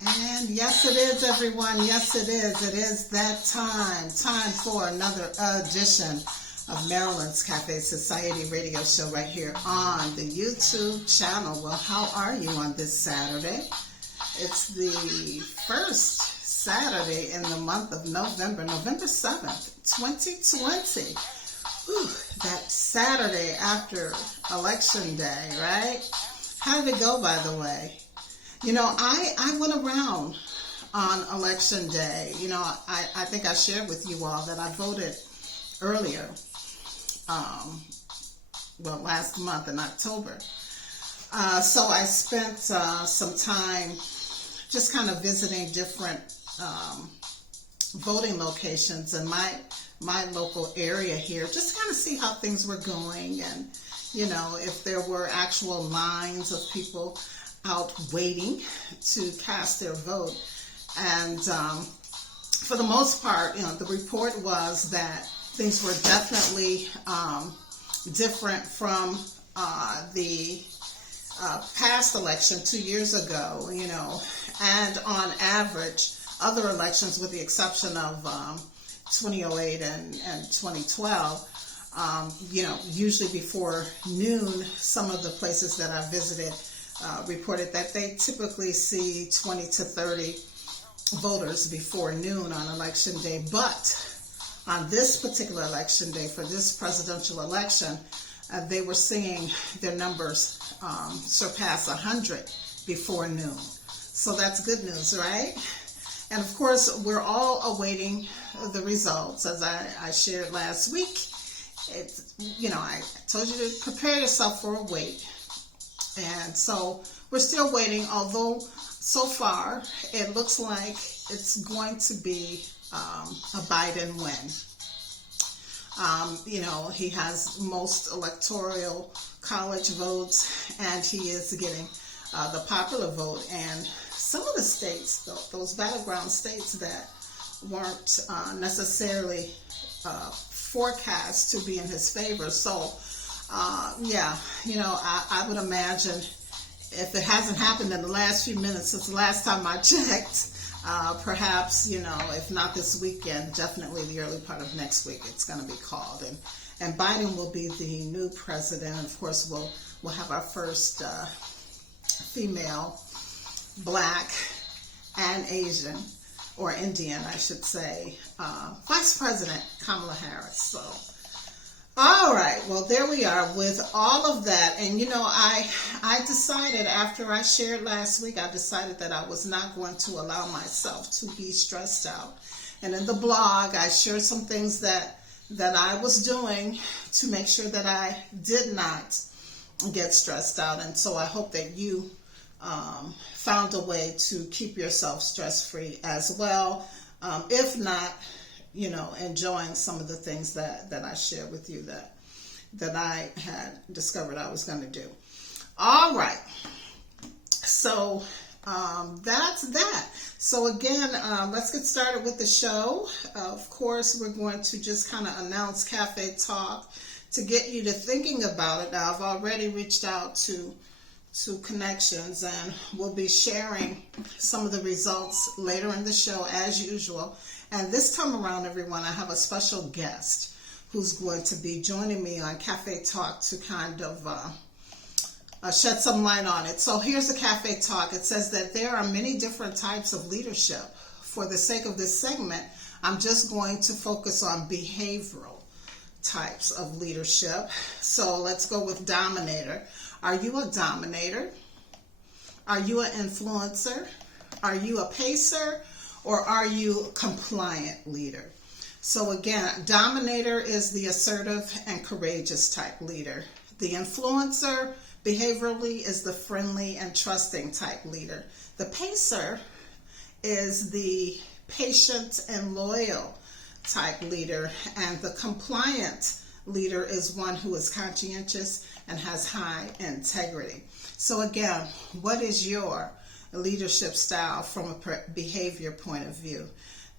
And yes, it is, everyone. Yes, it is. It is that time. Time for another edition of Marilyn's Cafe Society radio show right here on the YouTube channel. Well, how are you on this Saturday? It's the first Saturday in the month of November, November 7th, 2020. Whew, that Saturday after Election Day, right? How did it go, by the way? You know, I went around on Election Day. You know, I think I shared with you all that I voted earlier, last month in October. So I spent some time just kind of visiting different voting locations in my local area here, just kind of see how things were going and, you know, if there were actual lines of people out waiting to cast their vote. And for the most part, you know, the report was that things were definitely different from the past election 2 years ago, you know, and on average, other elections, with the exception of 2008 and 2012, you know, usually before noon, some of the places that I visited reported that they typically see 20 to 30 voters before noon on election day. But on this particular election day, for this presidential election, they were seeing their numbers surpass 100 before noon. So that's good news, right? And of course, we're all awaiting the results. As I shared last week, it's, you know, I told you to prepare yourself for a wait. And so we're still waiting, although so far it looks like it's going to be a Biden win. You know, he has most electoral college votes, and he is getting the popular vote. And some of the states, those battleground states that weren't necessarily forecast to be in his favor. So, yeah, you know, I would imagine if it hasn't happened in the last few minutes since the last time I checked, perhaps, you know, if not this weekend, definitely the early part of next week, it's going to be called. And Biden will be the new president. And of course, we'll have our first female, Black and Asian, or Indian, I should say, Vice President Kamala Harris. So, all right, well, there we are with all of that. And, you know, I decided after I shared last week, I decided that I was not going to allow myself to be stressed out. And in the blog, I shared some things that I was doing to make sure that I did not get stressed out. And so I hope that you found a way to keep yourself stress-free as well. If not, you know, enjoying some of the things that I shared with you that I had discovered I was going to do. All right. So that's that. So again, let's get started with the show. Of course, we're going to just kind of announce Cafe Talk to get you to thinking about it. Now, I've already reached out to connections, and we'll be sharing some of the results later in the show as usual. And this time around, everyone, I have a special guest who's going to be joining me on Cafe Talk to kind of shed some light on it. So here's the Cafe Talk. It says that there are many different types of leadership. For the sake of this segment, I'm just going to focus on behavioral types of leadership. So let's go with dominator. Are you a dominator? Are you an influencer? Are you a pacer? Or are you a compliant leader? So again, dominator is the assertive and courageous type leader. The influencer, behaviorally, is the friendly and trusting type leader. The pacer is the patient and loyal type leader. And the compliant leader is one who is conscientious and has high integrity. So again, what is your leadership style from a behavior point of view?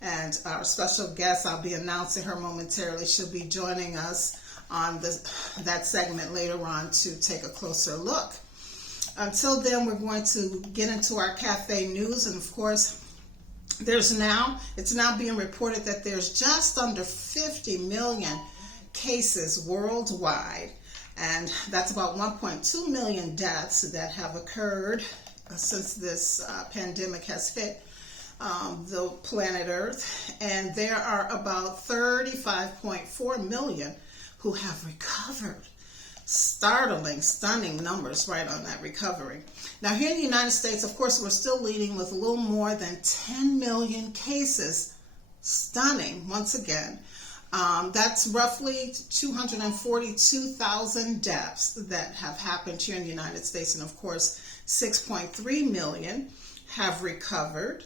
And our special guest, I'll be announcing her momentarily. She'll be joining us on that segment later on to take a closer look. Until then, we're going to get into our cafe news. And of course, it's now being reported that there's just under 50 million cases worldwide. And that's about 1.2 million deaths that have occurred since this pandemic has hit the planet Earth. And there are about 35.4 million who have recovered. Stunning numbers right on that recovery. Now here in the United States, of course, we're still leading with a little more than 10 million cases. Stunning, once again. That's roughly 242,000 deaths that have happened here in the United States. And of course, 6.3 million have recovered.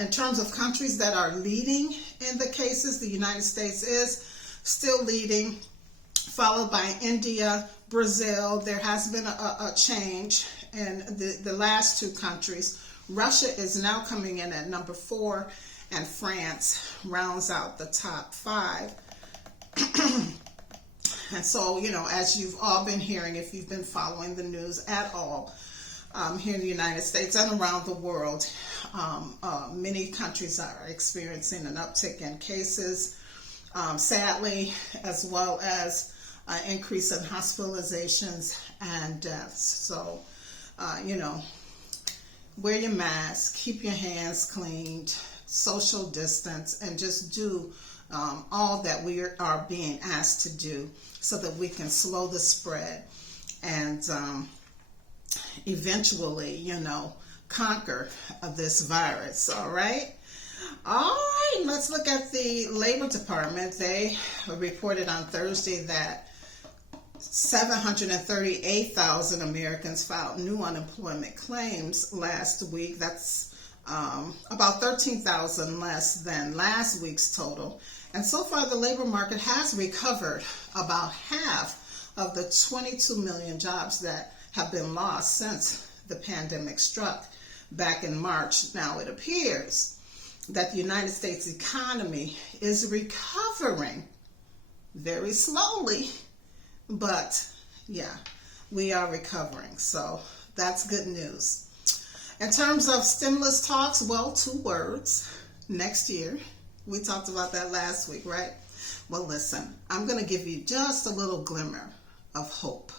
In terms of countries that are leading in the cases, the United States is still leading, followed by India, Brazil. There has been a change in the last two countries. Russia is now coming in at number 4, and France rounds out the top 5. And so, as you've all been hearing, if you've been following the news at all, here in the United States and around the world, many countries are experiencing an uptick in cases, sadly, as well as increase in hospitalizations and deaths. So, wear your mask, keep your hands cleaned, social distance, and just do all that we are being asked to do so that we can slow the spread and eventually, conquer this virus. All right, let's look at the Labor Department. They reported on Thursday that 738,000 Americans filed new unemployment claims last week. That's about 13,000 less than last week's total. And so far, the labor market has recovered about half of the 22 million jobs that have been lost since the pandemic struck back in March. Now, it appears that the United States economy is recovering very slowly, but yeah, we are recovering. So that's good news. In terms of stimulus talks, well, 2 words, next year. We talked about that last week, right? Well, listen, I'm going to give you just a little glimmer of hope.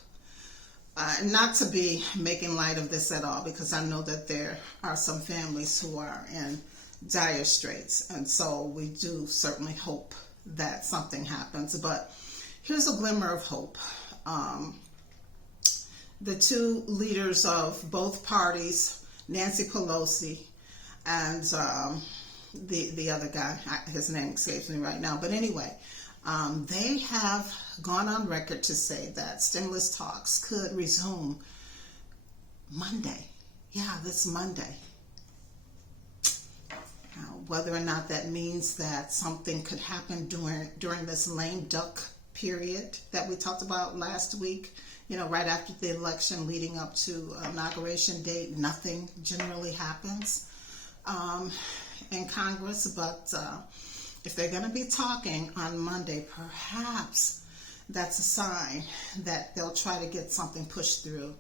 Not to be making light of this at all, because I know that there are some families who are in dire straits, and so we do certainly hope that something happens. But here's a glimmer of hope. The 2 leaders of both parties, Nancy Pelosi and the other guy, his name escapes me right now, but anyway, they have gone on record to say that stimulus talks could resume Monday. Yeah, this Monday. Now, whether or not that means that something could happen during this lame duck period that we talked about last week, right after the election leading up to inauguration date, nothing generally happens in Congress. But if they're going to be talking on Monday, perhaps that's a sign that they'll try to get something pushed through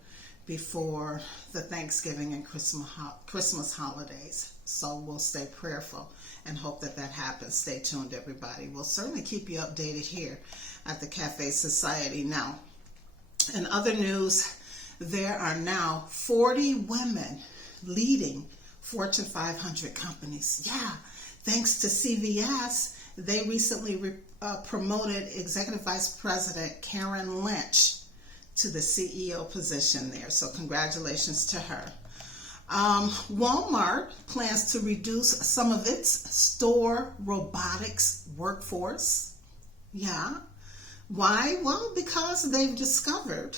before the Thanksgiving and Christmas holidays. So we'll stay prayerful and hope that happens. Stay tuned, everybody. We'll certainly keep you updated here at the Cafe Society. Now, in other news, there are now 40 women leading Fortune 500 companies. Yeah, thanks to CVS, they recently promoted Executive Vice President Karen Lynch to the CEO position there. So congratulations to her. Walmart plans to reduce some of its store robotics workforce. Yeah. Why? Well, because they've discovered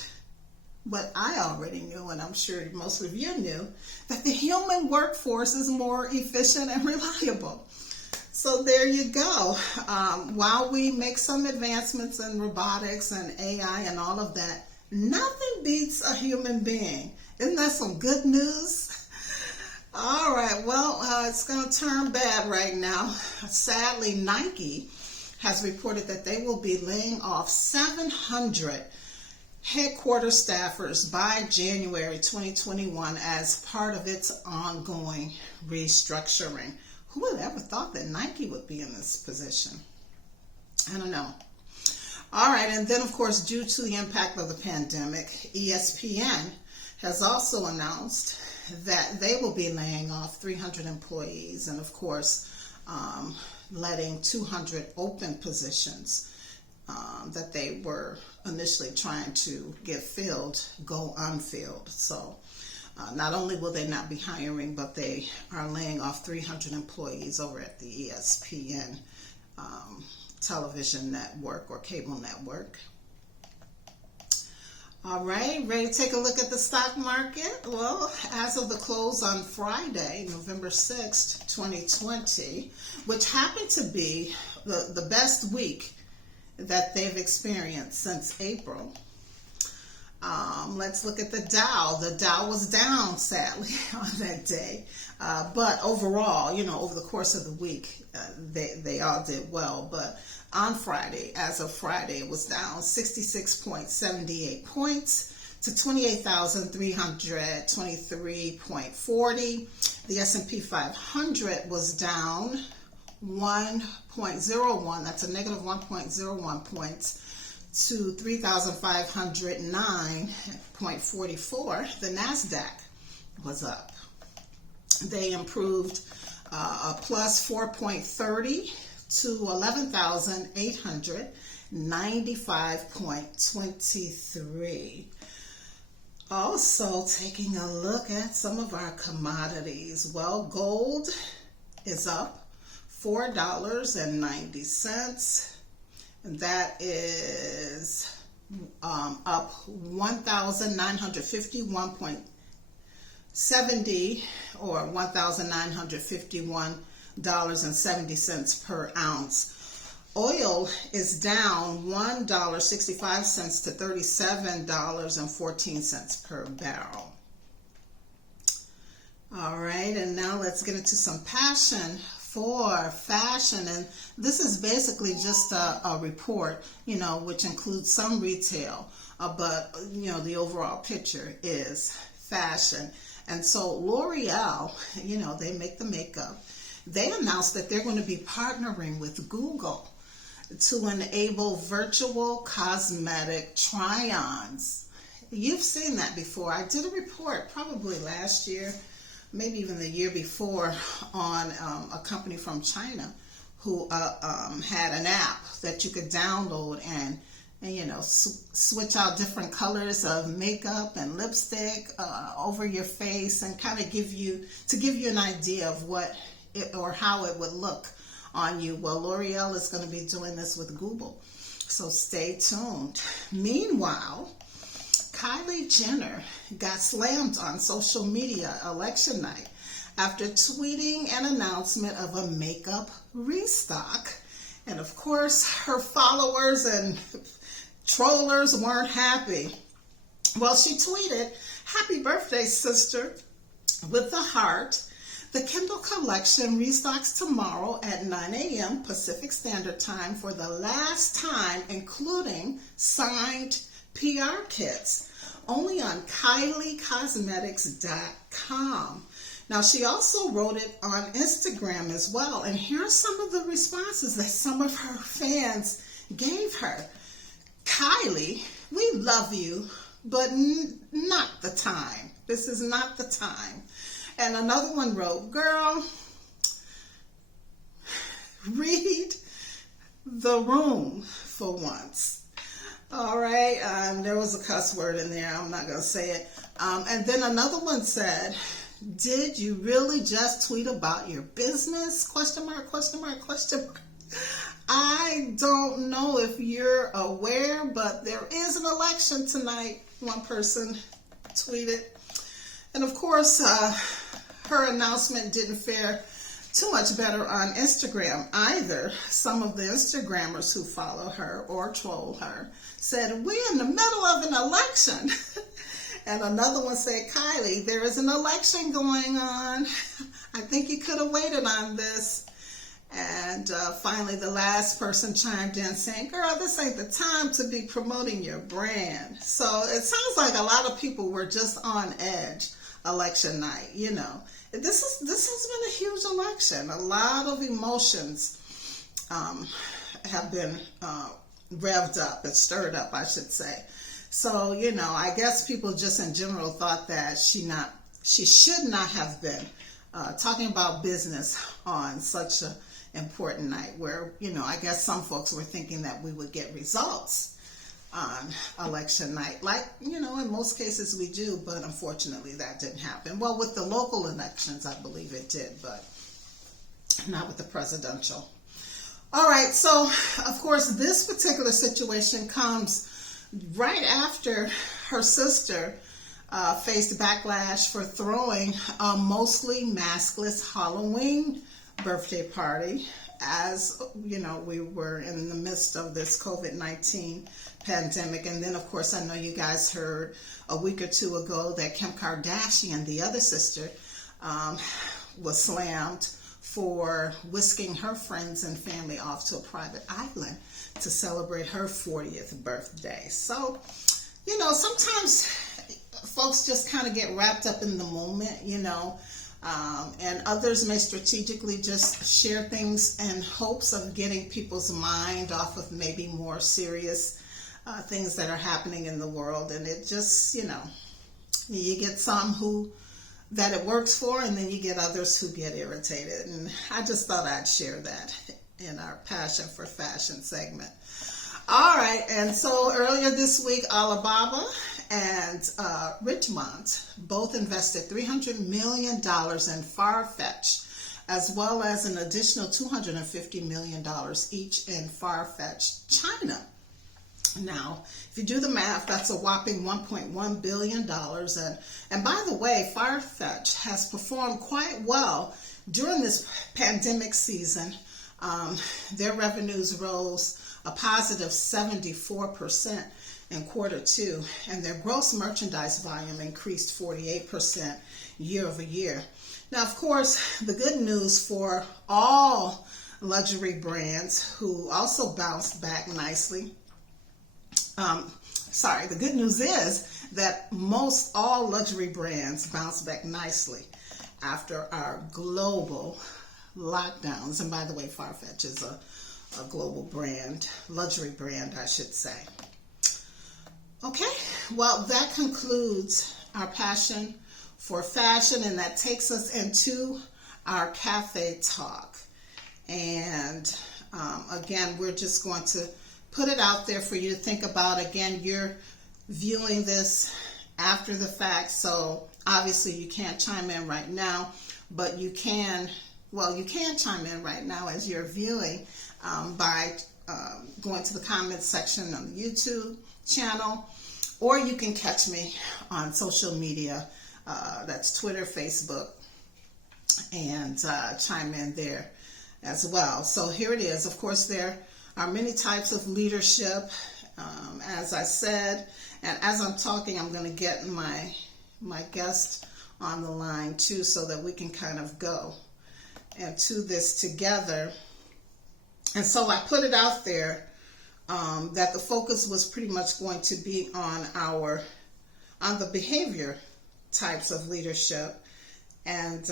what I already knew, and I'm sure most of you knew, that the human workforce is more efficient and reliable. So there you go. While we make some advancements in robotics and AI and all of that, nothing beats a human being. Isn't that some good news? All right, well, it's going to turn bad right now. Sadly, Nike has reported that they will be laying off 700 headquarters staffers by January 2021 as part of its ongoing restructuring. Who would have ever thought that Nike would be in this position? I don't know. All right, and then of course, due to the impact of the pandemic, ESPN has also announced that they will be laying off 300 employees and of course, letting 200 open positions that they were initially trying to get filled go unfilled. So not only will they not be hiring, but they are laying off 300 employees over at the ESPN television network or cable network. All right, ready to take a look at the stock market? Well, as of the close on Friday, November 6th, 2020, which happened to be the best week that they've experienced since April. Let's look at the Dow. The Dow was down, sadly, on that day. But overall, over the course of the week, they all did well. But on Friday, as of Friday, it was down 66.78 points to 28,323.40. The S&P 500 was down 1.01, that's a negative 1.01 points, to 3,509.44. The NASDAQ was up. They improved a plus 4.30 to 11,895.23. Also, taking a look at some of our commodities. Well, gold is up $4.90. And that is up 1,951.70 or $1,951.70 per ounce. Oil is down $1.65 to $37.14 per barrel. All right, and now let's get into some passion for fashion, and this is basically just a report, which includes some retail, but the overall picture is fashion. And so L'Oreal, they make the makeup. They announced that they're going to be partnering with Google to enable virtual cosmetic try-ons. You've seen that before. I did a report probably last year, maybe even the year before, on a company from China who had an app that you could download and switch out different colors of makeup and lipstick over your face and kind of give you an idea of what or how it would look on you. Well, L'Oreal is going to be doing this with Google, so stay tuned. Meanwhile, Kylie Jenner got slammed on social media election night after tweeting an announcement of a makeup restock. And of course, her followers and trollers weren't happy. Well, she tweeted, "Happy birthday, sister," with the heart. The Kindle collection restocks tomorrow at 9 a.m. Pacific Standard Time for the last time, including signed PR kits, only on KylieCosmetics.com. Now, she also wrote it on Instagram as well, and here are some of the responses that some of her fans gave her. "Kylie, we love you, but not the time. This is not the time." And another one wrote, "Girl, read the room for once." All right, there was a cuss word in there. I'm not going to say it. And then another one said, "Did you really just tweet about your business? Question mark, question mark, question mark. I don't know if you're aware, but there is an election tonight," one person tweeted. And of course, her announcement didn't fare too much better on Instagram either. Some of the Instagrammers who follow her or troll her said, "We're in the middle of an election." And another one said, "Kylie, there is an election going on. I think you could have waited on this." And finally, the last person chimed in saying, girl, this ain't the time to be promoting your brand. So it sounds like a lot of people were just on edge election night. You know, this has been a huge election. A lot of emotions have been revved up and stirred up, I should say. So, you know, I guess people just in general thought that she should not have been talking about business on such an important night where, you know, I guess some folks were thinking that we would get results on election night. Like, you know, in most cases we do, but unfortunately that didn't happen. Well, with the local elections, I believe it did, but not with the presidential. All right, so, of course, this particular situation comes right after her sister faced backlash for throwing a mostly maskless Halloween birthday party. As you know, we were in the midst of this COVID-19 pandemic. And then, of course, I know you guys heard a week or two ago that Kim Kardashian, the other sister, was slammed for whisking her friends and family off to a private island to celebrate her 40th birthday. So, you know, sometimes folks just kind of get wrapped up in the moment, you know, and others may strategically just share things in hopes of getting people's mind off of maybe more serious things that are happening in the world. And it just, you know, you get some that it works for, and then you get others who get irritated. And I just thought I'd share that in our Passion for Fashion segment. All right, and so earlier this week, Alibaba and Richemont both invested $300 million in Farfetch, as well as an additional $250 million each in Farfetch China. Now, if you do the math, that's a whopping $1.1 billion. And by the way, Farfetch has performed quite well during this pandemic season. Their revenues rose a positive 74% in quarter two, and their gross merchandise volume increased 48% year over year. Now, of course, the good news for all luxury brands who also bounced back nicely. The good news is that most all luxury brands bounced back nicely after our global lockdowns. And by the way, Farfetch is a global brand, luxury brand, I should say. Okay, well, that concludes our passion for fashion, and that takes us into our cafe talk. And again, we're just going to put it out there for you to think about. Again, you're viewing this after the fact, so obviously you can't chime in right now, but you can chime in right now as you're viewing by going to the comments section on the YouTube channel, or you can catch me on social media, that's Twitter, Facebook, and chime in there as well. So here it is. Of course, there are many types of leadership, as I said, and as I'm talking, I'm going to get my guest on the line too, so that we can kind of go into this together. And so I put it out there that the focus was pretty much going to be on the behavior types of leadership, and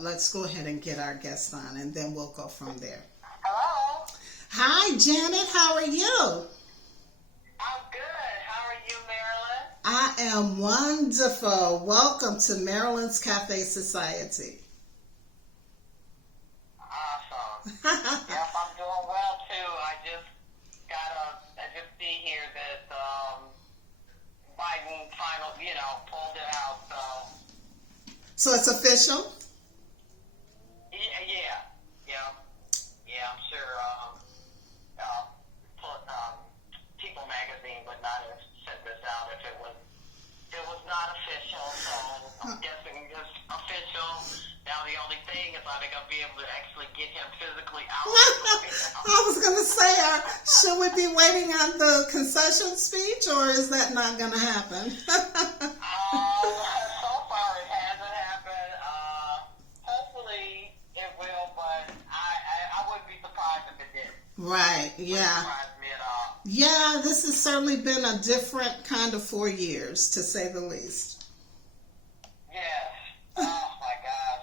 let's go ahead and get our guest on, and then we'll go from there. Hello. Hi, Janet. How are you? I'm good. How are you, Marilyn? I am wonderful. Welcome to Marilyn's Cafe Society. Awesome. Yep, I'm doing well too. I just see here that Biden pulled it out. So it's official? Yeah, I'm sure. People Magazine would not have sent this out if it was not official. So I'm guessing it's official. Now the only thing is, are they going to be able to actually get him physically out? I was going to say, should we be waiting on the concession speech, or is that not going to happen? So far it hasn't happened. Hopefully it will, but I wouldn't be surprised if it did. Right, It yeah. wouldn't surprise me at all. Yeah, this has certainly been a different kind of 4 years, to say the least. Yes. Oh my God.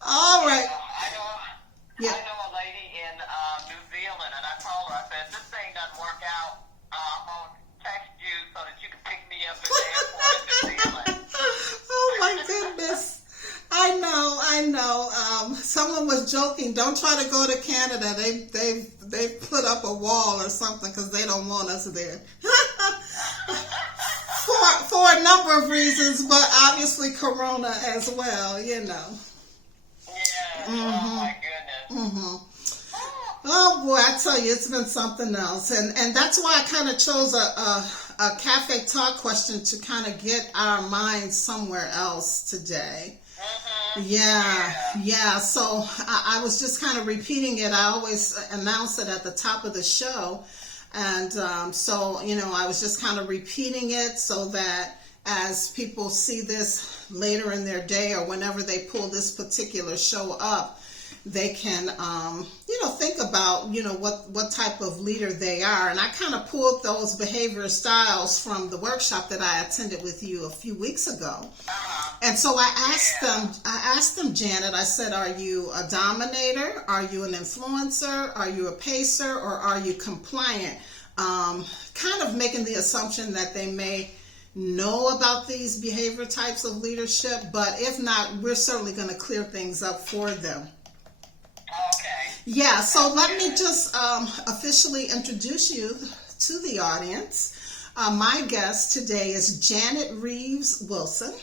All right. I know a lady in New Zealand, and I told her, I said, this thing doesn't work out. I'm going to text you so that you can pick me up at the airport in New Zealand. Oh my goodness. I know. Someone was joking, don't try to go to Canada. They've put up a wall or something because they don't want us there. For a number of reasons, but obviously Corona as well, you know. Yeah. Oh my goodness. Mm-hmm. Oh boy, I tell you, it's been something else, and that's why I kind of chose a cafe talk question to kind of get our minds somewhere else today. Yeah. So I was just kind of repeating it. I always announce it at the top of the show, and so I was just kind of repeating it so that as people see this later in their day or whenever they pull this particular show up, they can, think about, what type of leader they are. And I kind of pulled those behavior styles from the workshop that I attended with you a few weeks ago. And so I asked them, Janet, I said, are you a dominator? Are you an influencer? Are you a pacer? Or are you compliant? Kind of making the assumption that they may know about these behavior types of leadership, but if not, we're certainly going to clear things up for them. Okay. Yeah, so let me just officially introduce you to the audience. My guest today is Janet Reeves Wilson.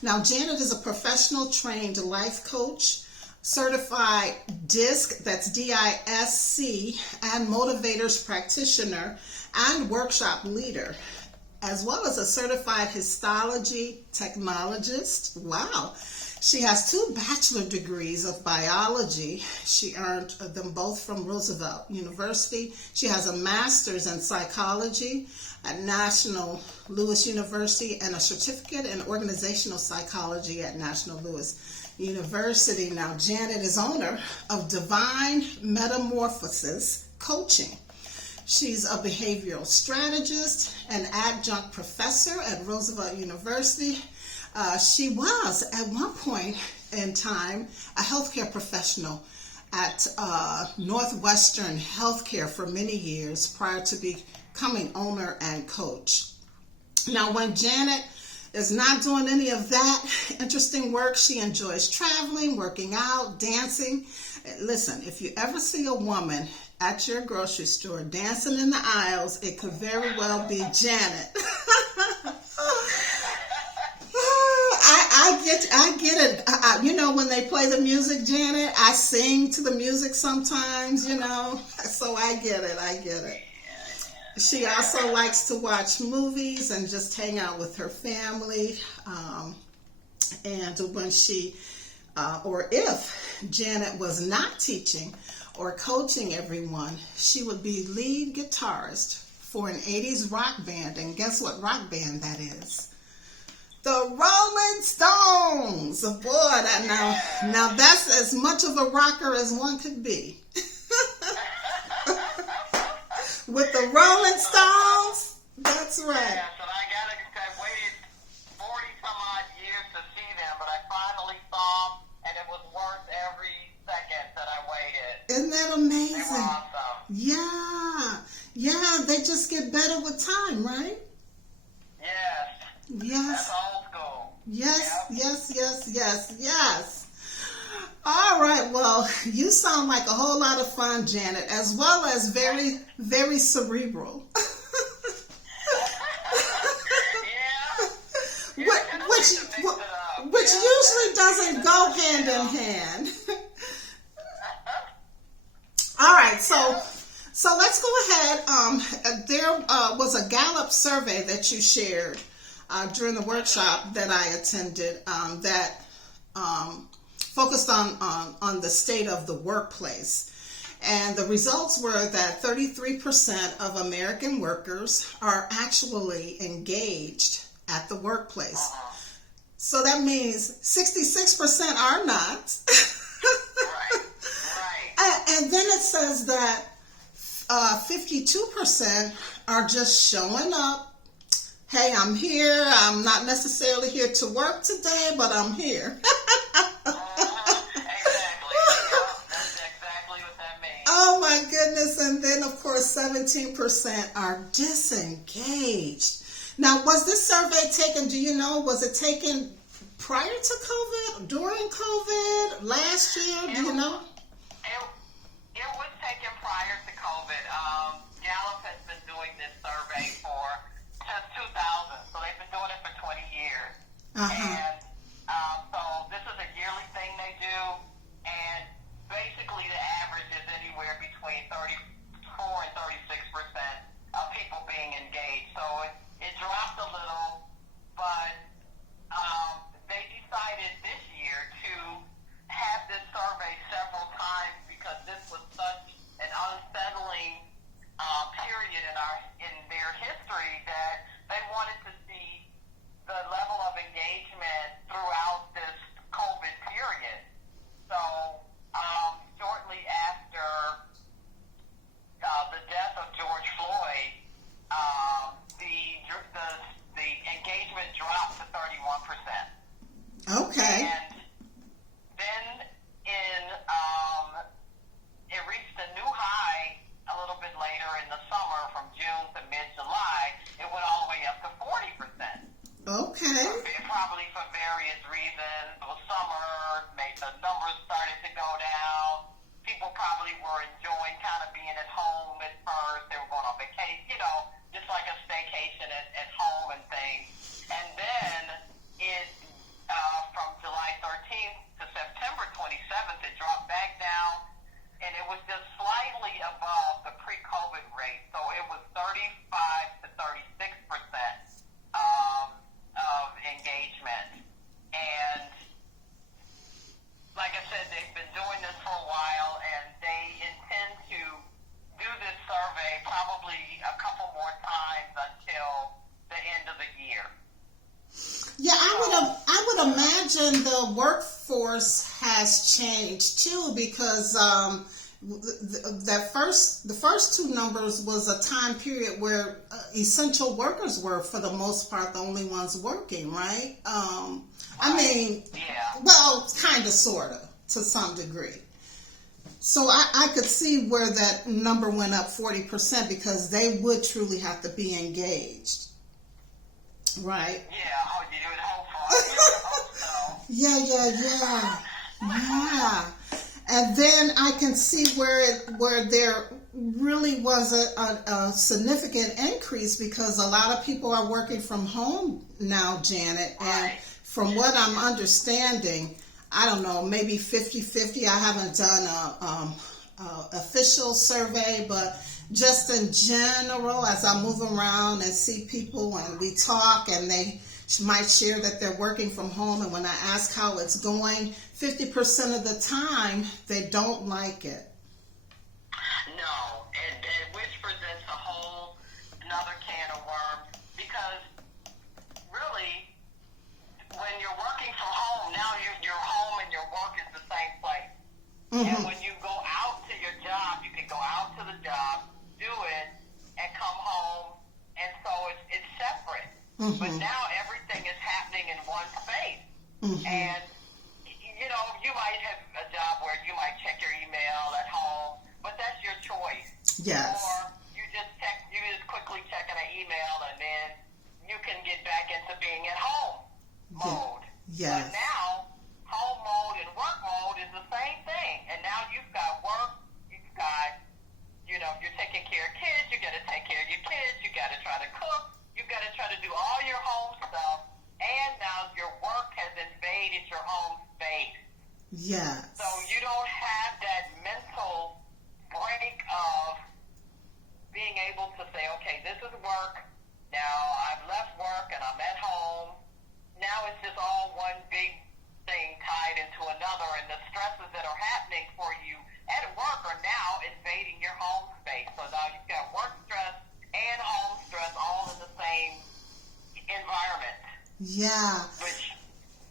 Now, Janet is a professional trained life coach, certified DISC, that's D-I-S-C, and motivators practitioner and workshop leader, as well as a certified histology technologist. Wow. She has 2 bachelor degrees of biology. She earned them both from Roosevelt University. She has a master's in psychology at National Louis University and a certificate in organizational psychology at National Louis University. Now, Janet is owner of Divine Metamorphosis Coaching. She's a behavioral strategist and adjunct professor at Roosevelt University. She was, at one point in time, a healthcare professional at Northwestern Healthcare for many years prior to becoming owner and coach. Now, when Janet is not doing any of that interesting work, she enjoys traveling, working out, dancing. Listen, if you ever see a woman at your grocery store dancing in the aisles, it could very well be Janet. I get it. When they play the music, Janet, I sing to the music sometimes, so I get it. She also likes to watch movies and just hang out with her family. And when she, or if Janet was not teaching or coaching everyone, she would be lead guitarist for an 80s rock band. And guess what rock band that is? The Rolling Stones. Boy, now that's as much of a rocker as one could be. With the Rolling Stones, that's right. Yes, and I waited 40 some odd years to see them, but I finally saw them, and it was worth every second that I waited. Isn't that amazing? They were awesome. Yeah, they just get better with time, right? Yes. That's old school. Yes. All right, well, you sound like a whole lot of fun, Janet, as well as very, very cerebral. Which usually doesn't go hand in hand. All right, so let's go ahead. There was a Gallup survey that you shared during the workshop that I attended that focused on the state of the workplace. And the results were that 33% of American workers are actually engaged at the workplace. So that means 66% are not. Right. And then it says that 52% are just showing up. Hey, I'm here. I'm not necessarily here to work today, but I'm here. Exactly. Yeah, that's exactly what that means. Oh my goodness. And then of course 17% are disengaged. Now, was this survey taken, do you know, was it taken prior to COVID, during COVID, last year, do you know? It was taken prior to COVID. Gallup has been doing this survey since 2000, so they've been doing it for 20 years. And so this is a yearly thing they do, and basically the average is anywhere between 34 and 36% of people being engaged. So it dropped a little, but they decided this year to have this survey several times because this was such an unsettling period in their history that they wanted to see the level of engagement throughout this COVID period. So shortly after the death of George Floyd, the engagement dropped to 31%. Okay. And then it reached a new high a little bit later in the summer, from June to mid-July. It went all the way up to 40%. Okay. Probably for various reasons. It was summer, the numbers started to go down. People probably were enjoying kind of being at home at first. They were going on vacation, just like a staycation at home and things. And then from July 13th to September 27th, it dropped back down, and it was just slightly above the pre-COVID rate. So it was 35 to 36% of engagement. And like I said, they've been doing this for a while, and they intend to do this survey probably a couple more times until the end of the year. Yeah, I would imagine the workforce has changed too, because the first two numbers was a time period where essential workers were, for the most part, the only ones working, right? I mean, yeah. Well, kind of, sort of, to some degree. So I could see where that number went up 40%, because they would truly have to be engaged. Right. Yeah, you would hope so. Yeah. And then I can see where there really was a significant increase, because a lot of people are working from home now, Janet. And from what I'm understanding, I don't know, maybe 50-50. I haven't done a official survey, but just in general, as I move around and see people and we talk, and they might share that they're working from home, and when I ask how it's going, 50% of the time they don't like it. No, and which presents a whole another can of worms, because really, when you're working from home, now your home and your work is the same place. And when you go out to your job, you can go out to the job, do it, and come home, and so it's separate. But now everything is happening in one space. And, you might have a job where you might check your email at home, but that's your choice. Yes. Or you just quickly check an email, and then you can get back into being at home mode. Yes. But now, home mode and work mode is the same thing. And now you've got work, you've got, you're taking care of kids, you got to take care of your kids, you got to try to cook, you got to try to do all your home stuff, and now your work has invaded your home space. Yes. So you don't have that mental break of being able to say, okay, this is work, now I've left work and I'm at home. Now it's just all one big thing tied into another, and the stresses that are happening for you at work are now invading your home space. So now you've got work stress and home stress all in the same environment. Yeah. Which,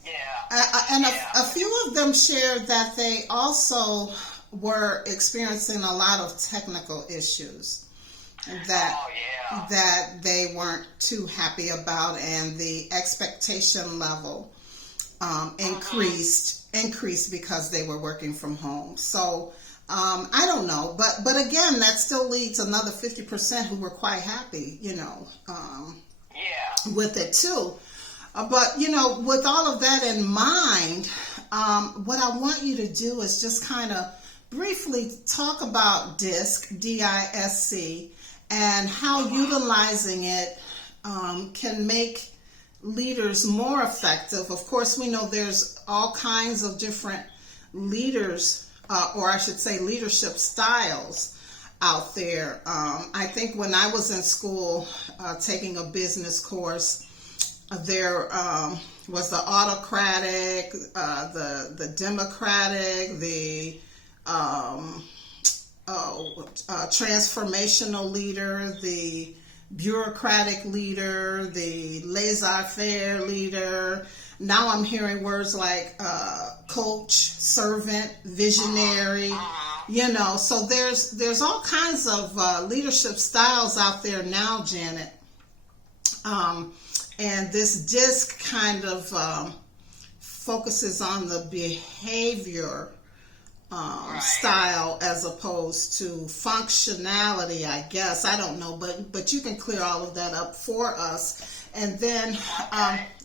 yeah. And a few of them shared that they also were experiencing a lot of technical issues that they weren't too happy about, and the expectation level increased because they were working from home. So I don't know, but again, that still leads another 50% who were quite happy, with it too. But with all of that in mind, what I want you to do is just kind of briefly talk about DISC, D-I-S-C, and how utilizing it can make leaders more effective. Of course, we know there's all kinds of different leaders, or I should say leadership styles out there. I think when I was in school taking a business course, there was the autocratic, the democratic, the transformational leader, the bureaucratic leader, the laissez-faire leader. Now I'm hearing words like coach, servant, visionary. So there's all kinds of leadership styles out there now, Janet. And this DISC kind of focuses on the behavior style as opposed to functionality, I guess. I don't know, but you can clear all of that up for us. And then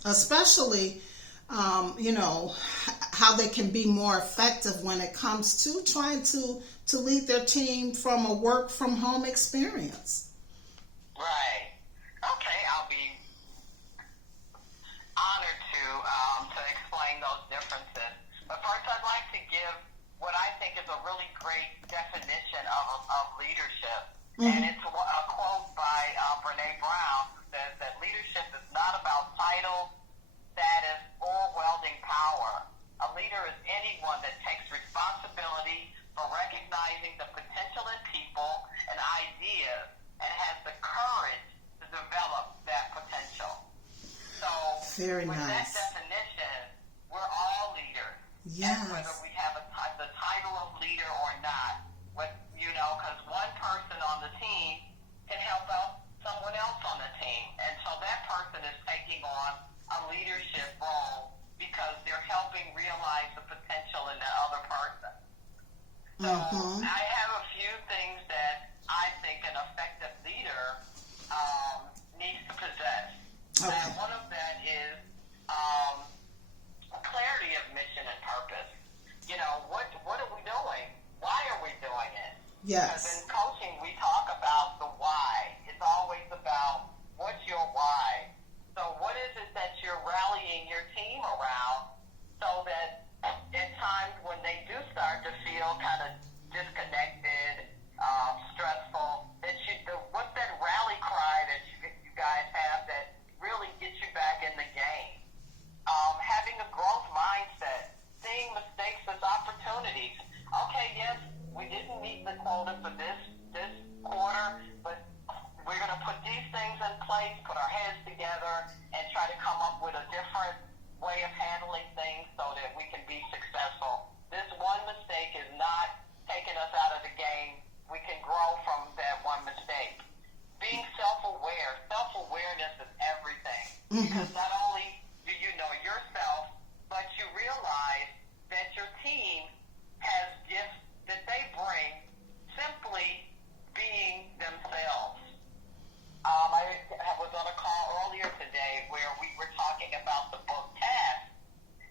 especially, how they can be more effective when it comes to trying to lead their team from a work from home experience. Right. Okay, I'll be honored to explain those differences. But first, I'd like to give what I think is a really great definition of leadership. And it's a quote by Brene Brown, who says that leadership is not about title, status, or wielding power. A leader is anyone that takes responsibility for recognizing the potential in people and ideas and has the courage to develop that potential. So, Very with nice. that definition, we're all leaders. Yes. And whether we have the title of leader or not, because one person on the team can help out someone else on the team. And so that person is taking on a leadership role because they're helping realize the potential in the other person. So I have a few things that I think an effective leader needs to possess. Okay. And one of that is clarity of mission and purpose. What are we doing? Why are we doing it? Yes. Because in coaching, we talk about the why. It's always about what's your why. So what is it that you're rallying your team around so that at times when they do start to feel kind of disconnected, stressful, what's that rally cry that you guys have that really gets you back in the game? Having a growth mindset, seeing mistakes as opportunities. Okay, yes, we didn't meet the quota for this quarter, but we're going to put these things in place, put our heads together, and try to come up with a different way of handling things so that we can be successful. This one mistake is not taking us out of the game. We can grow from that one mistake. Being self-aware. Self-awareness is everything. Because not only do you know yourself, but you realize that your team has gifts that they bring simply being themselves. I was on a call earlier today where we were talking about the book Task,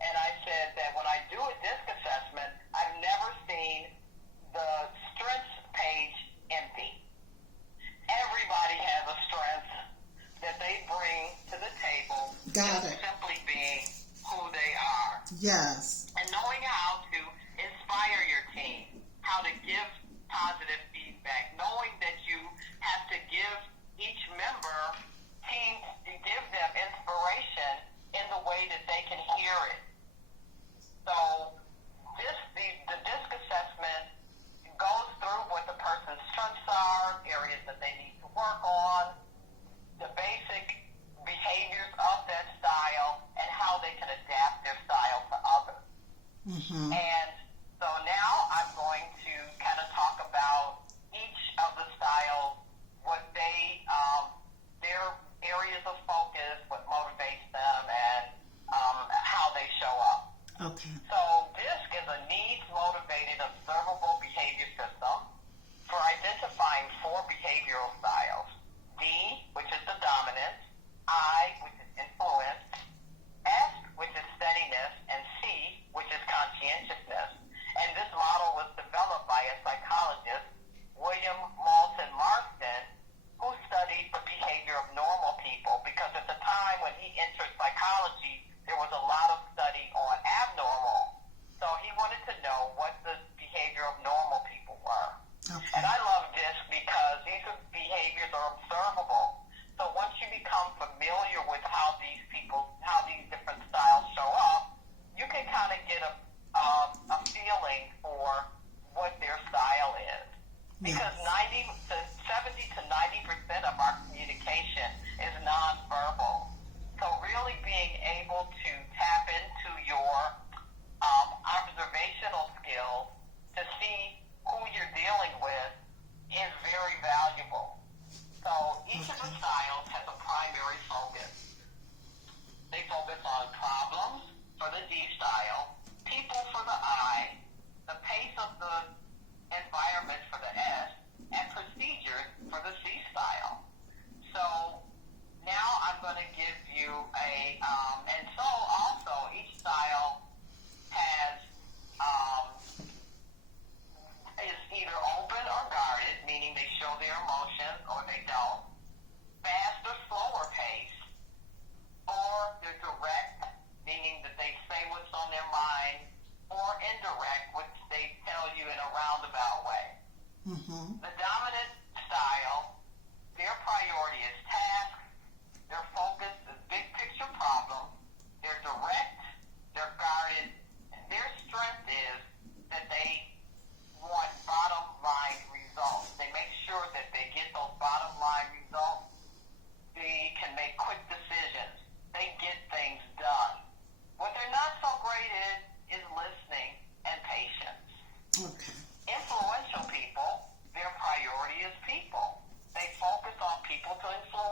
and I said that when I do a DISC assessment, I've never seen the strengths page empty. Everybody has a strength that they bring to the table. Got it. Simply being who they are. Yes. And knowing how to inspire your team, how to give positive feedback, knowing that you have to give each member team to give them inspiration in the way that they can hear it.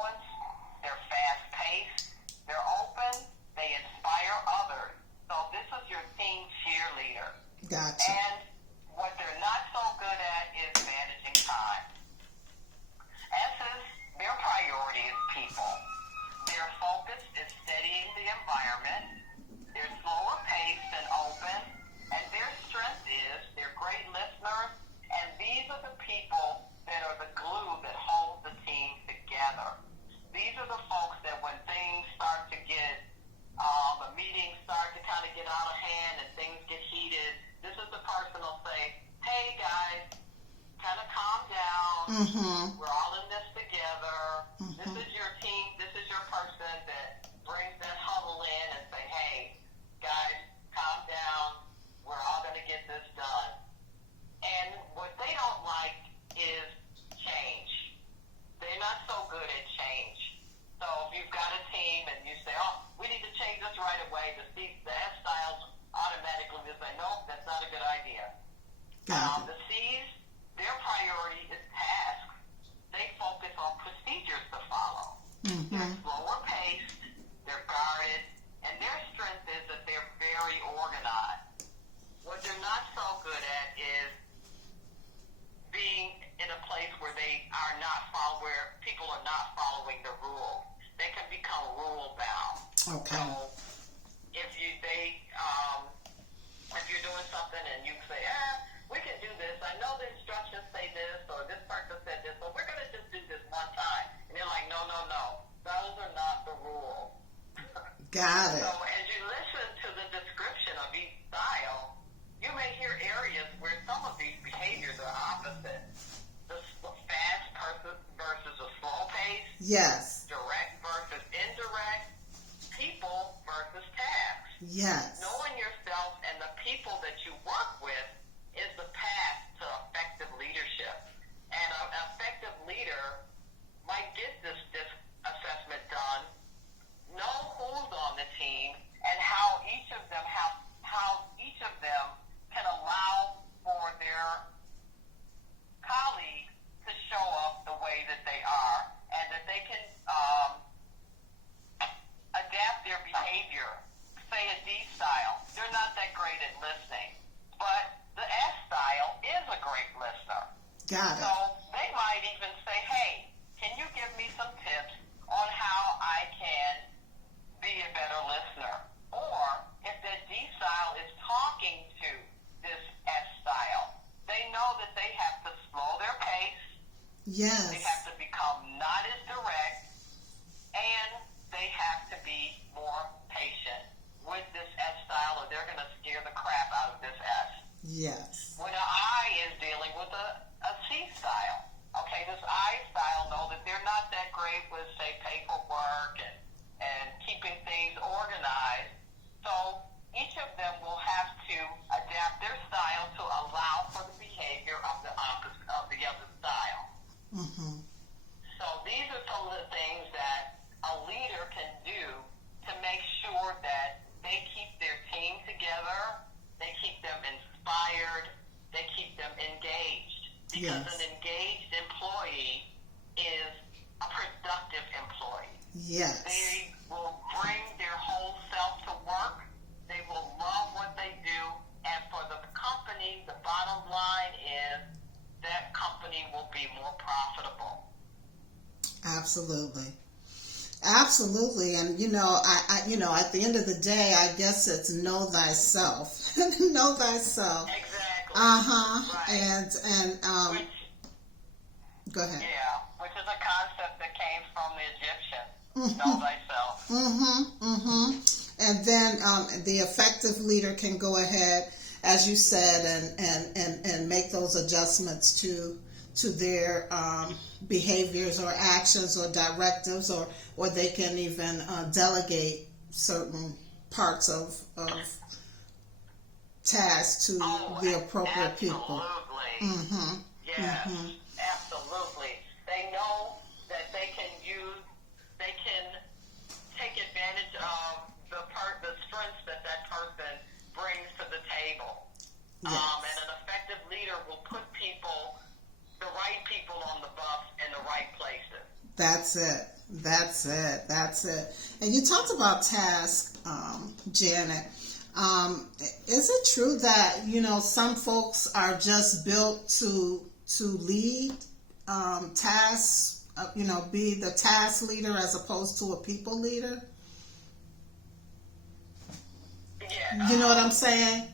influence, they're fast-paced, they're open, they inspire others. So this is your team cheerleader. Gotcha. And what they're not so good at is managing time. S is their priority is people. Their focus is steadying the environment. They're slower paced and open. And their strength is they're great listeners. And these are the people that are the glue that holds the team together. These are the folks that when things start to get, the meetings start to kind of get out of hand and things get heated, this is the person who'll say, hey guys, kind of calm down. Mm-hmm. We're all in this together. Mm-hmm. This is your team. This is your person that brings that huddle in and say, hey, guys, calm down. We're all going to get this done. And what they don't like is change. They're not so good at change. So if you've got a team and you say, oh, we need to change this right away, the S styles automatically will say, no, that's not a good idea. The C's, their priority is tasks. They focus on procedures to follow. Mm-hmm. They're slower paced, they're guarded, and their strength is that they're very organized. What they're not so good at is being in a place where where people are not following the rules. They can become rule bound. Okay. So if you're doing something and you say, we can do this. I know the instructions say this, or this person said this, so we're going to just do this one time. And they're like, no. Those are not the rules. Got it. So as you listen to the description of each style, you may hear areas where some of these behaviors are opposite. The fast versus a slow pace. Yes. Direct versus indirect. People versus tasks. Yes. Knowing yourself and the people that you work with is the path to effective leadership. And an effective leader might get this assessment done, know who's on the team, and how each of them can allow for their colleagues to show up the way that they are, and that they can adapt their behavior. Say a D style, they're not that great at listening, but the S style is a great listener. Got it. So they might even say, hey, can you give me some tips on how I can be a better listener? Or if the D style is talking to this S style, they know that they have to slow their pace. Yes. They have to become not as direct, and they have to be more patient with this S style, or they're going to scare the crap out of this S. Yes. When an I is dealing with a C style, okay, this I style know that they're not that great with, say, paperwork and keeping things organized. So each of them will have to adapt their style to allow for the behavior of the other style. Mm-hmm. So these are some of the things that a leader can do to make sure that they keep their team together, they keep them inspired, they keep them engaged. Because Yes. an engaged employee is a productive employee. Yes. They will bring their whole self to work. They will love what they do. And for the company, the bottom line is that company will be more profitable. Absolutely. Absolutely. And, I at the end of the day, I guess it's know thyself. Know thyself. Exactly. Uh-huh. Right. And go ahead. Yeah, which is a concept that came from the Egyptians. Know thyself. Mm-hmm. Mm-hmm. And then the effective leader can go ahead, as you said, and make those adjustments to their behaviors or actions or directives, or they can even delegate certain parts of tasks to the appropriate people. Absolutely. Mm-hmm. Yes, Mm-hmm. absolutely. They know that they can take advantage of the strengths that person brings to the table. Yes. And an effective leader will put the right people on the bus in the right places. That's it. That's it. That's it. And you talked about tasks, Janet. Is it true that, some folks are just built to lead tasks, be the task leader as opposed to a people leader? Yeah. You know what I'm saying?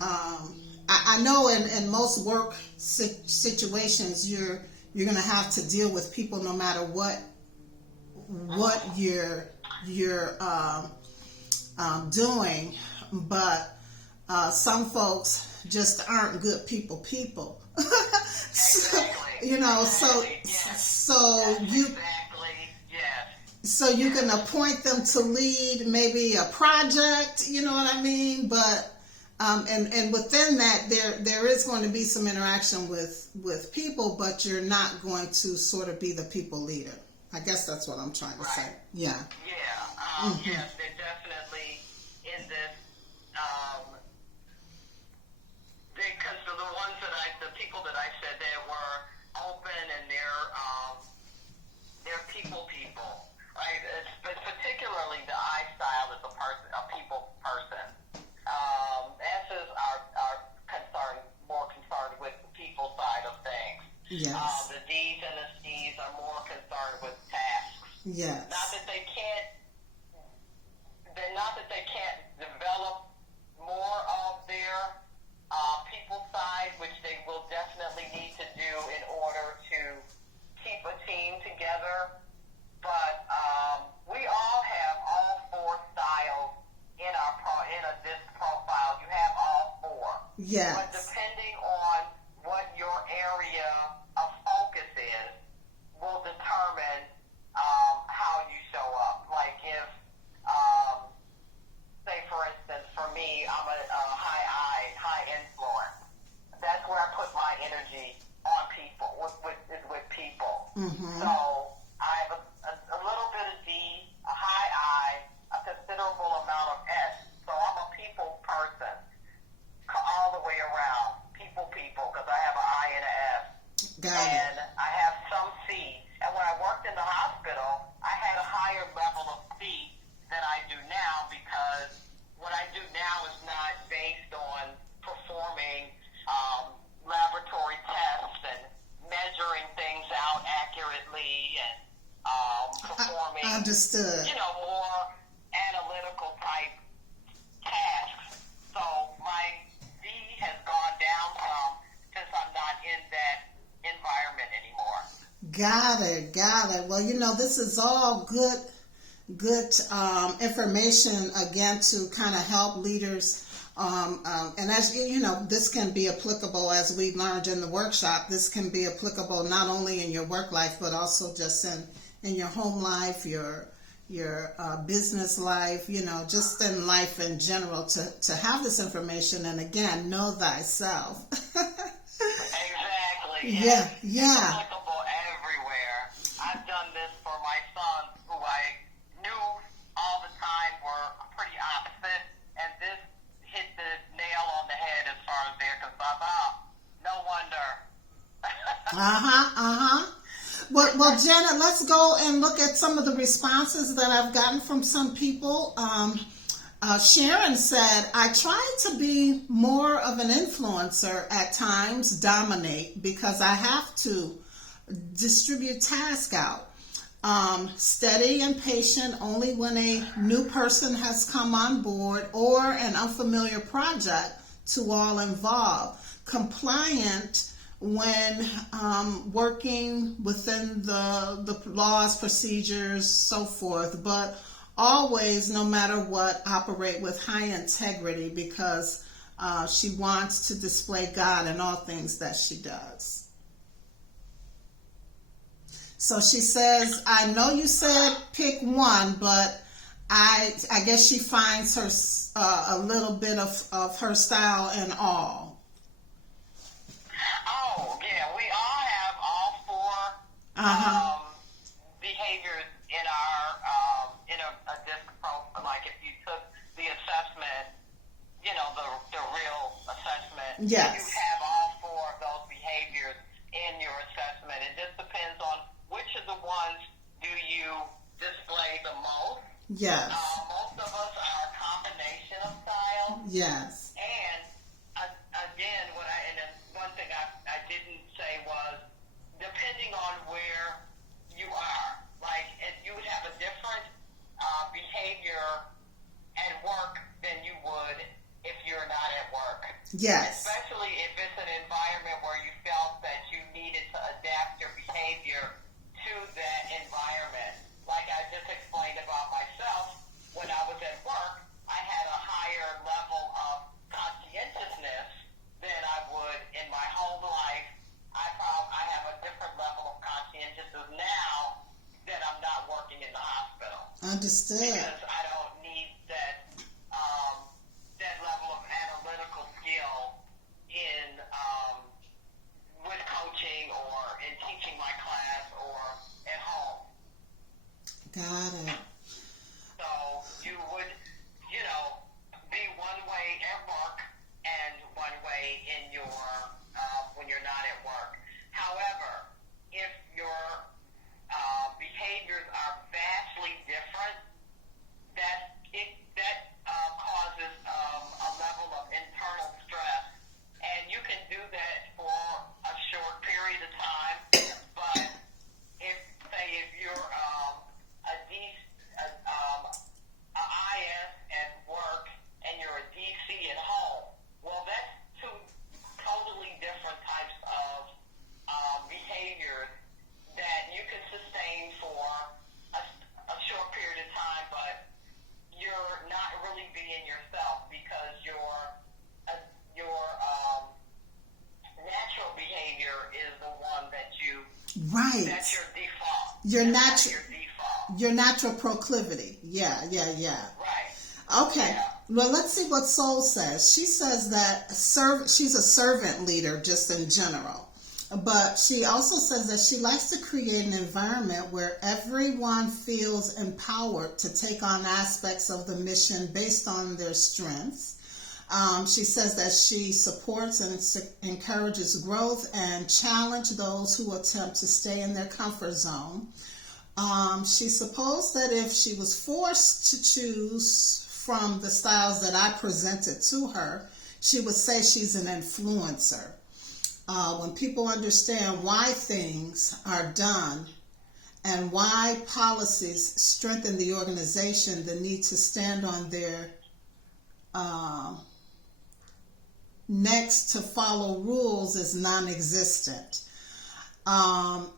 I know in most work situations you're going to have to deal with people no matter what you're doing, but some folks just aren't good people. Exactly. So you can appoint them to lead maybe a project, you know what I mean? But and within that there is going to be some interaction with people, but you're not going to sort of be the people leader. I guess that's what I'm trying to say. Yeah. Yeah. Yes, they're definitely in this. Because the people that I said that were open and they're people, right? It's particularly the I style is a people person. S's are more concerned with the people side of things. Yes. The D's and the C's are more concerned with tasks. Yes. Not that they can't develop more of their people side, which they will definitely need to do in order to keep a team together. But we all have all four styles in a disc profile. You have all four. Yes. But depending on what your area of focus is, will determine how you show up. Like if, say for instance, for me, I'm a high influence. That's where I put my energy on people, with people. Mm-hmm. So I have a little bit of D, a high I, a considerable amount of S. So I'm a people person all the way around. People, because I have an I and an S. And I have some C. And when I worked in the hospital, I had a higher level of C than I do now, because what I do now is not based on performing laboratory tests and measuring things out accurately and performing, understood. More analytical type tasks. So my D has gone down some since I'm not in that environment anymore. Got it. Well, this is all good information, again, to kind of help leaders. And as this can be applicable, as we learned in the workshop, this can be applicable not only in your work life, but also just in your home life, your business life, just in life in general, to have this information. And again, know thyself. Exactly. Yeah. It's applicable everywhere. I've done this for my sons, who I knew all the time were pretty opposite, and this hit the nail on the head as far as they're concerned. No wonder. Well, Janet, let's go and look at some of the responses that I've gotten from some people. Sharon said, I try to be more of an influencer at times, dominate, because I have to distribute tasks out. Steady and patient only when a new person has come on board or an unfamiliar project to all involved. Compliant when working within the laws, procedures, so forth, but always, no matter what, operate with high integrity, because she wants to display God in all things that she does. So she says, I know you said pick one, but I guess she finds her a little bit of her style in all. Oh, yeah, we all have all four behaviors in our in a disc profile. Like if you took the assessment, the real assessment, yes, you have all four of those behaviors in your assessment. It just depends on which of the ones do Yes. Most of us are a combination of styles. Yes. And again, one thing I didn't say was, depending on where you are, like if you would have a different behavior at work than you would if you're not at work. Yes. Especially if it's an environment where you felt that you needed to adapt your behavior to that environment. Like I just explained about myself, when I was at work, I had a higher level of conscientiousness than I would in my home life. I have a different level of conscientiousness now that I'm not working in the hospital. Understood. Because I don't need that level of analytical skill in with coaching or in teaching my class or at home. Got it. So you would, be one way at work and one way in your when you're not at work. However, if your behaviors are vastly different, that causes a level of internal stress, and you can do that for a short period of time. But if you're IS at work and you're a DC at home, well, that's two totally different types of behaviors that you can sustain for a short period of time, but you're not really being yourself because your natural behavior is the one that you right. That's your default. Your That's natural. Your default. Your natural proclivity. Yeah. Right. Okay. Yeah. Well, let's see what Soul says. She says that she's a servant leader just in general. But she also says that she likes to create an environment where everyone feels empowered to take on aspects of the mission based on their strengths. She says that she supports and encourages growth and challenge those who attempt to stay in their comfort zone. She supposed that if she was forced to choose from the styles that I presented to her, she would say she's an influencer. When people understand why things are done and why policies strengthen the organization, the need to stand on their necks to follow rules is non-existent.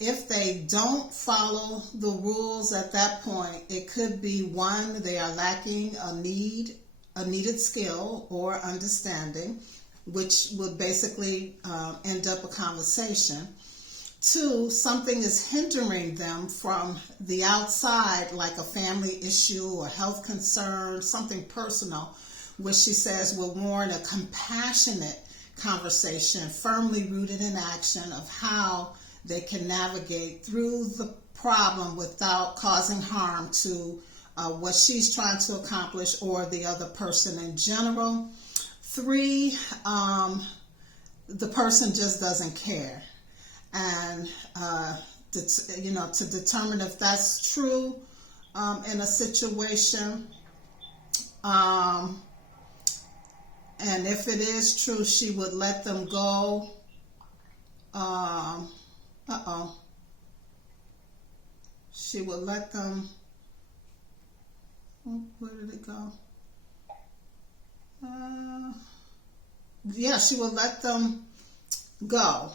If they don't follow the rules at that point, it could be one, they are lacking a needed skill or understanding, which would basically end up a conversation. Two, something is hindering them from the outside, like a family issue or health concern, something personal, which she says will warrant a compassionate conversation, firmly rooted in action of how they can navigate through the problem without causing harm to what she's trying to accomplish or the other person in general. Three, the person just doesn't care. And, to determine if that's true in a situation. And if it is true, she would let them go. She would let them. Where did it go? She would let them go.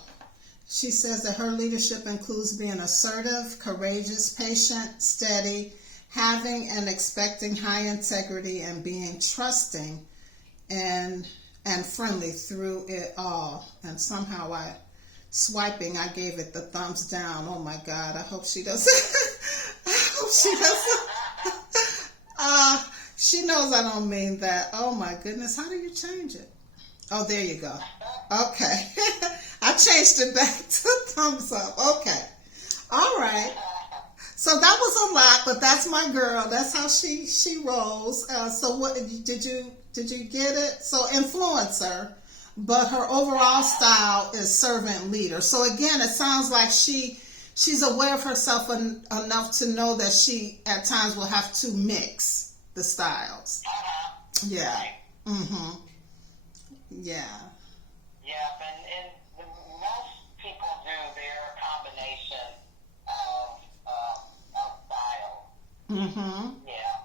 She says that her leadership includes being assertive, courageous, patient, steady, having and expecting high integrity, and being trusting and friendly through it all. And somehow I gave it the thumbs down. Oh my God, I hope she doesn't. She knows I don't mean that. Oh my goodness, how do you change it? Oh, there you go. Okay. I changed it back to thumbs up. Okay. All right. So that was a lot, but that's my girl. That's how she rolls. So what did you get it? So influencer, but her overall style is servant leader. So again, it sounds like she she's aware of herself enough to know that she at times will have to mix the styles. Yeah. Right. Mhm. Yeah. Yep, and most people do their combination of style. Mhm. Yeah.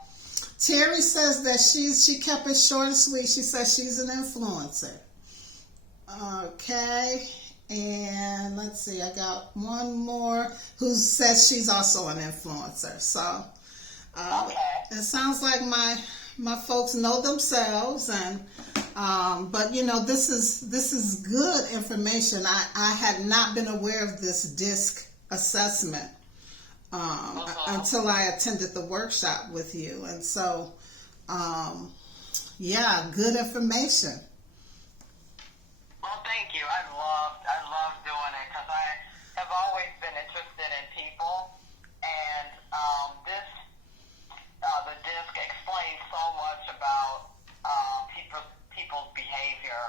Terry says that she kept it short and sweet. She says she's an influencer. Okay. And let's see, I got one more who says she's also an influencer. So it sounds like my folks know themselves, and but you know, this is good information. I had not been aware of this DISC assessment until I attended the workshop with you, and so yeah, good information. Well, thank you. I love doing it because I have always been interested in people, and the disc explains so much about people's behavior.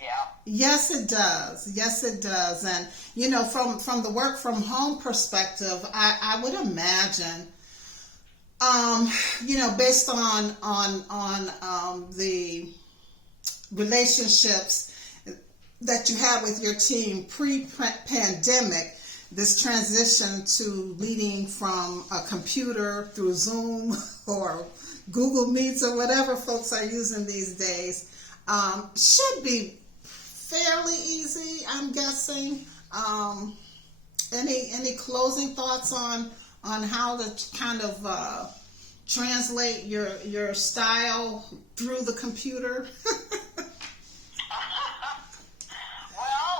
Yeah. Yes, it does. Yes, it does. And you know, from the work from home perspective, I would imagine, you know, based on the relationships that you had with your team pre-pandemic, this transition to leading from a computer through Zoom or Google Meets or whatever folks are using these days, should be fairly easy, I'm guessing. Any closing thoughts on how to kind of translate your style through the computer? Well,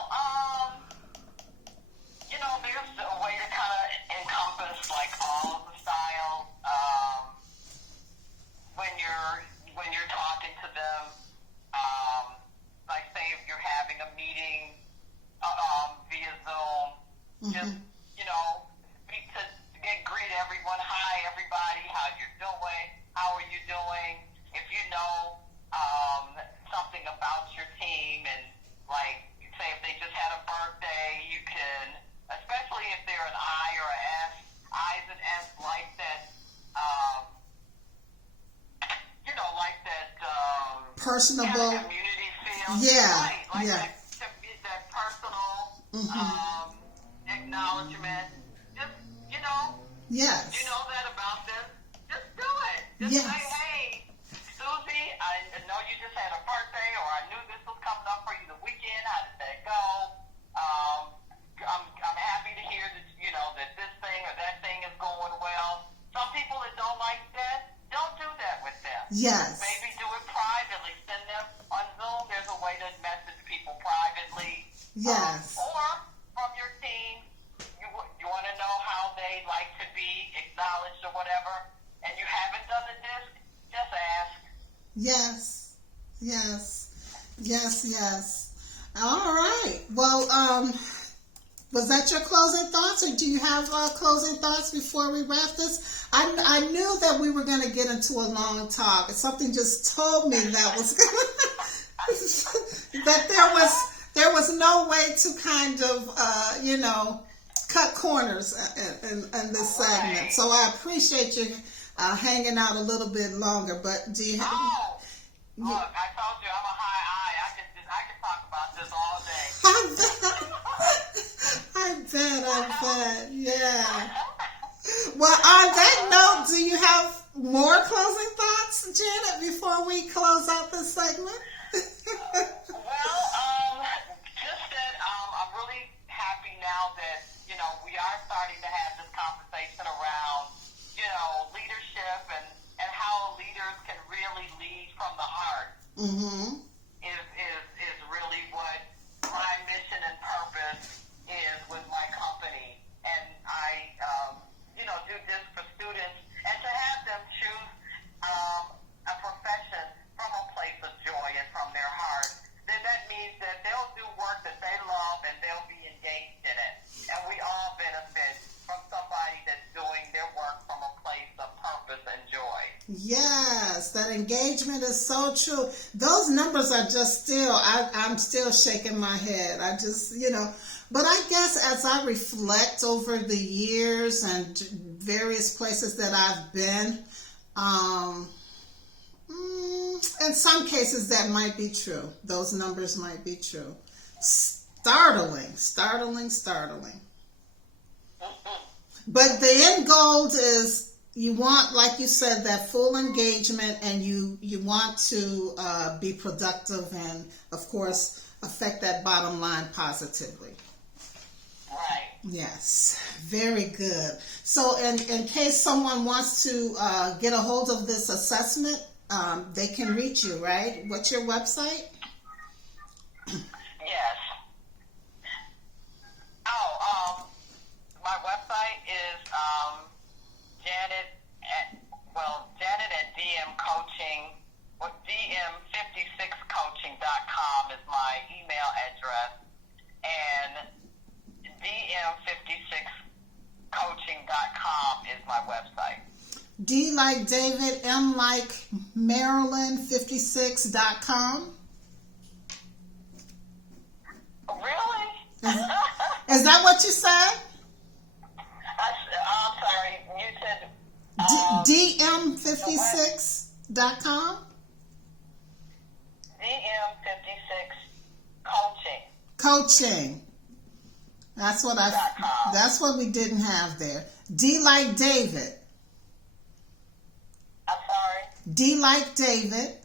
you know, there's a way to kind of encompass like all of the styles. When you're talking to them, like say if you're having a meeting via Zoom, just you know, greet everyone. Hi, everybody. How you doing? How are you doing? If you know something about your team, and like say if they just had a birthday, you can, especially if they're an I or an S, I's and S like that. You know, like that Personable kind of community feel. Yeah. Right. Like Yeah. that personal acknowledgement. Just, you know. Yes. You know that about them? Just do it. Just Yes. say, hey, Susie, I know you just had a birthday, or I knew this was coming up for you the weekend. How did that go? I'm happy to hear that, you know, that this thing or that thing is going well. Some people that don't like that, don't do that with them. Yes. Maybe do it privately. Send them on Zoom. There's a way to message people privately. Yes. Or from your team, you want to know how they like to be acknowledged or whatever, and you haven't done the disc, just ask. Yes. Yes. Yes. Yes. All right. Well, was that your closing thoughts, or do you have closing thoughts before we wrap this? I knew that we were going to get into a long talk. Something just told me that was that there was no way to kind of you know, cut corners in this segment. Right. So I appreciate you hanging out a little bit longer. But do you have? Oh, look, I told you I'm a high I. I could talk about this all day. I bet, yeah. Well, on that note, do you have more closing thoughts, Janet, before we close out this segment? Well, just that I'm really happy now that, you know, we are starting to have this conversation around, you know, leadership and how leaders can really lead from the heart. Mm-hmm. Is really what my mission and purpose is with my company. And I, you know, do this for students, and to have them choose a profession from a place of joy and from their heart, then that means that they'll do work that they love and they'll be engaged in it. And we all benefit from somebody that's doing their work from a place of purpose and joy. Yes, that engagement is so true. Those numbers are just still, I'm still shaking my head. I just, you know, But I guess as I reflect over the years and various places that I've been, in some cases that might be true. Those numbers might be true. Startling. But the end goal is you want, like you said, that full engagement, and you want to be productive and, of course, affect that bottom line positively. Right. Yes, very good. So in case someone wants to get a hold of this assessment, they can reach you, right? What's your website? Yes. My website is Janet at DM Coaching, DM56coaching.com is my email address, and DM56coaching.com is my website. D like David, M like Marilyn, 56.com. Really? Is that what you said? I'm sorry, you said DM56.com? DM56 Coaching. That's what we didn't have there. D like David. I'm sorry? D like David.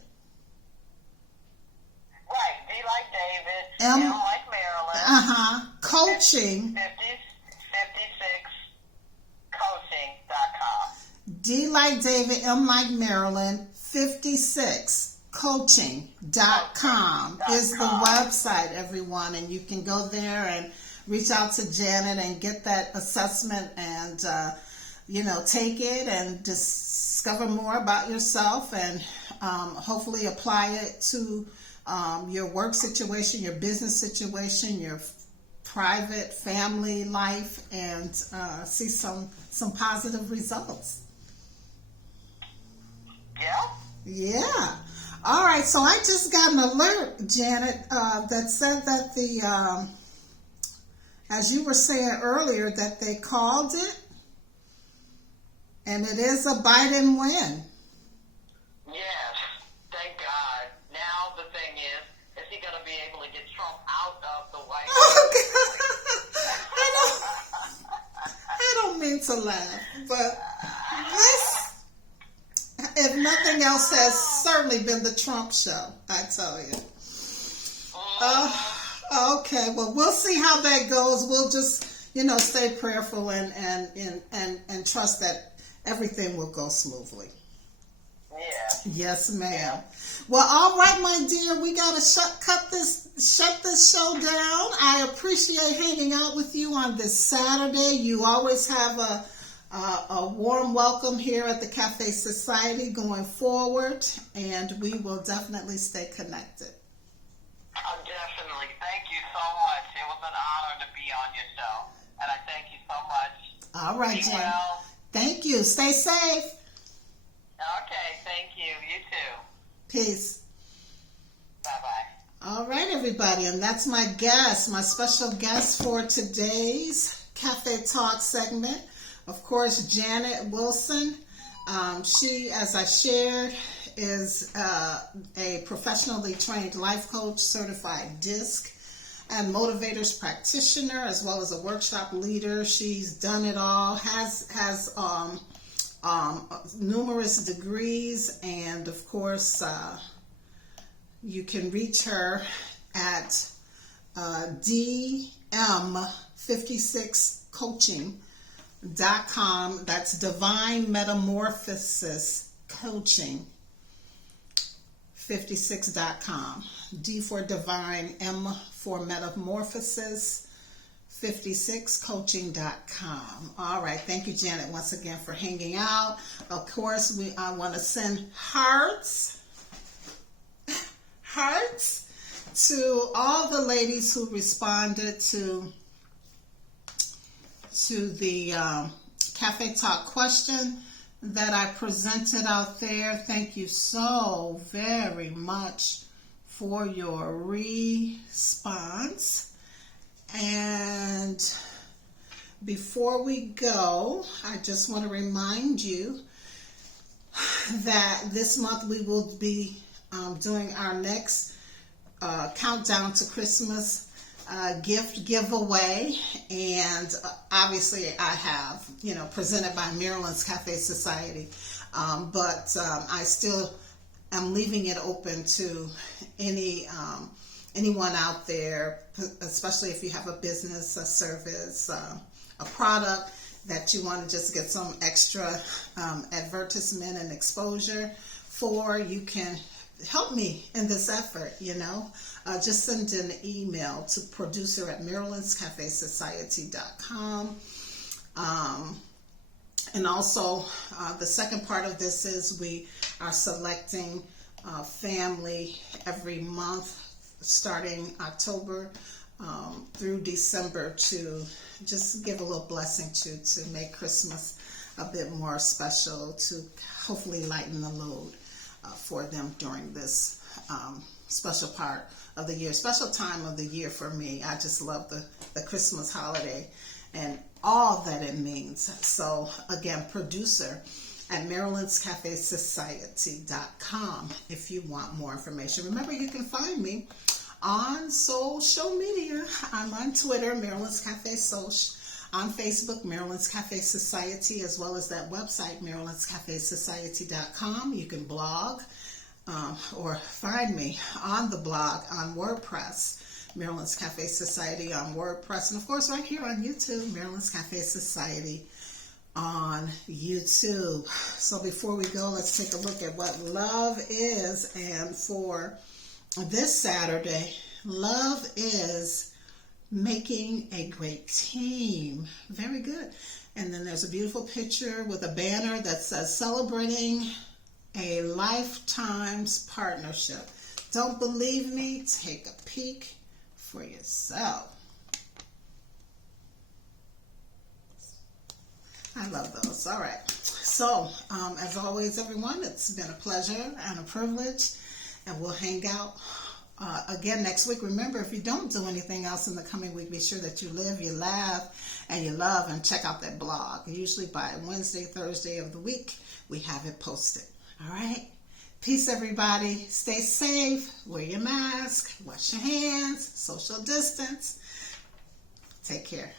Right, D like David, M like Marilyn. Coaching. 56coaching.com. D like David, M like Marilyn, 56coaching.com is the website, everyone. And you can go there and reach out to Janet and get that assessment and, take it and discover more about yourself and hopefully apply it to your work situation, your business situation, your private family life, and see some positive results. Yeah. All right. So I just got an alert, Janet, that said that as you were saying earlier, that they called it, and it is a Biden win. Yes. Thank God. Now the thing is he going to be able to get Trump out of the White House? I don't mean to laugh, but this, if nothing else, has certainly been the Trump show, I tell you. Okay, well, we'll see how that goes. We'll just, stay prayerful and trust that everything will go smoothly. Yeah. Yes, ma'am. Well, all right, my dear, we gotta shut this show down. I appreciate hanging out with you on this Saturday. You always have a warm welcome here at the Cafe Society going forward, and we will definitely stay connected. Definitely. Thank you so much. It was an honor to be on your show, and I thank you so much. All right, be Jen. well. Thank you. Stay safe. Okay, thank you. You too. Peace. Bye-bye. All right, everybody, and that's my special guest for today's Cafe Talk segment. Of course, Janet Wilson. She, as I shared, is a professionally trained life coach, certified DISC, and motivators practitioner, as well as a workshop leader. She's done it all, has numerous degrees, and of course, you can reach her at DM56coaching.com. That's Divine Metamorphosis Coaching 56.com. D for Divine, M for Metamorphosis, 56coaching.com. All right. Thank you, Janet, once again for hanging out. Of course, I want to send hearts to all the ladies who responded to the Cafe Talk question that I presented out there. Thank you so very much for your response. And before we go, I just want to remind you that this month we will be doing our next countdown to Christmas gift giveaway, and obviously I have, presented by Marilyn's Cafe Society, but I still am leaving it open to anyone out there, especially if you have a business, a service, a product that you want to just get some extra advertisement and exposure for. You can help me in this effort, just send an email to producer@marilynscafesociety.com. And also, the second part of this is we are selecting family every month, starting October through December, to just give a little blessing to make Christmas a bit more special, to hopefully lighten the load for them during this special part of the year, special time of the year for me. I just love the Christmas holiday and all that it means. So again, producer@marilynscafesociety.com if you want more information. Remember, you can find me on social media. I'm on Twitter, Marilyn's Cafe Social, on Facebook, Marilyn's Cafe Society, as well as that website, marilynscafesociety.com. You can blog or find me on the blog on WordPress, Marilyn's Cafe Society on WordPress, and of course right here on YouTube, Marilyn's Cafe Society on YouTube. So before we go, let's take a look at what love is. And for this Saturday, love is making a great team. Very good. And then there's a beautiful picture with a banner that says celebrating a lifetime's partnership. Don't believe me? Take a peek for yourself. I love those. All right. So, as always, everyone, it's been a pleasure and a privilege, and we'll hang out again next week. Remember, if you don't do anything else in the coming week, be sure that you live, you laugh, and you love, and check out that blog. Usually by Wednesday, Thursday of the week, we have it posted. All right? Peace, everybody. Stay safe. Wear your mask. Wash your hands. Social distance. Take care.